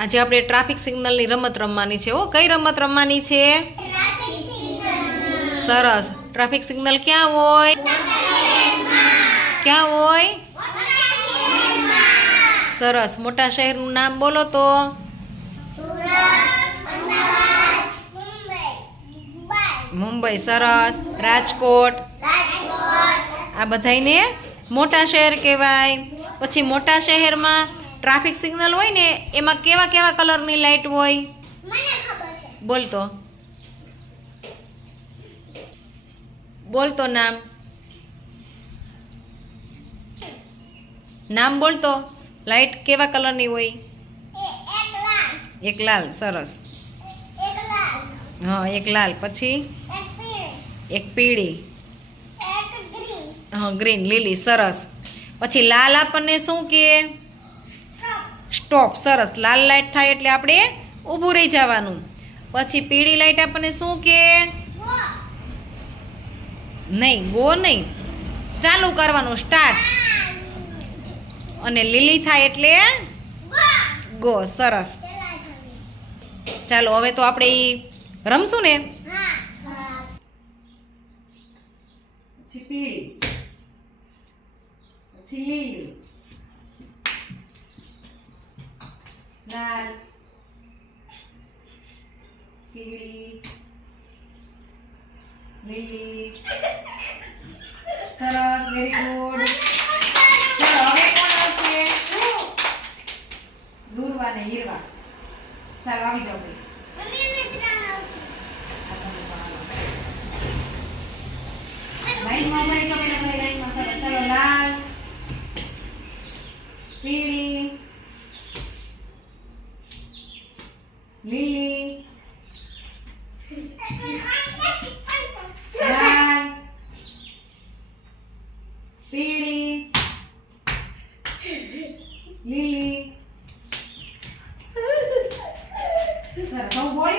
આજે આપણે ટ્રાફિક સિગ્નલની રમત રમવાની છે ઓ કઈ રમત રમવાની છે? સરસ. ટ્રાફિક સિગ્નલ ક્યાં હોય? ક્યાં હોય? સરસ. મોટા શહેરનું નામ બોલો તો. મુંબઈ. સરસ. રાજકોટ. આ બધાયને મોટા શહેર કહેવાય. પછી મોટા શહેરમાં ટ્રાફિક સિગ્નલ હોય ને એમાં કેવા કેવા કલરની લાઇટ હોય? બોલતો બોલતો નામ. નામ બોલતો લાઇટ કેવા કલરની હોય? એક લાલ. સરસ. હા એક લાલ. પછી? એક પીળી. હા ગ્રીન લીલી સરસ. પછી લાલ આપણને શું કે? સ્ટોપ, સરસ. લાલ લાઈટ થાય એટલે આપણે ઊભું રહી જવાનું. પછી પીળી લાઈટ આપણને શું કે? નહીં, ગો નહીં. ચાલુ કરવાનું સ્ટાર્ટ અને લીલી થાય એટલે ગો, સરસ. ચાલો, હવે તો આપણે એ રમશું ને? પીળી. પછી લીલી. લાલ પીળી લીલી સરસ વેરી ગુડ ચલો હવે કોણ આવશે? દૂરવા ને હીરવા ચાલો આવી જાઓ ભાઈ. લાઈનમાં ઊભા રહેજો પેલા બધા લાઈનમાં સરસ ચાલો લાલ પીળી લીલી લાલ પીળી લીલી સરસ હવે બોલી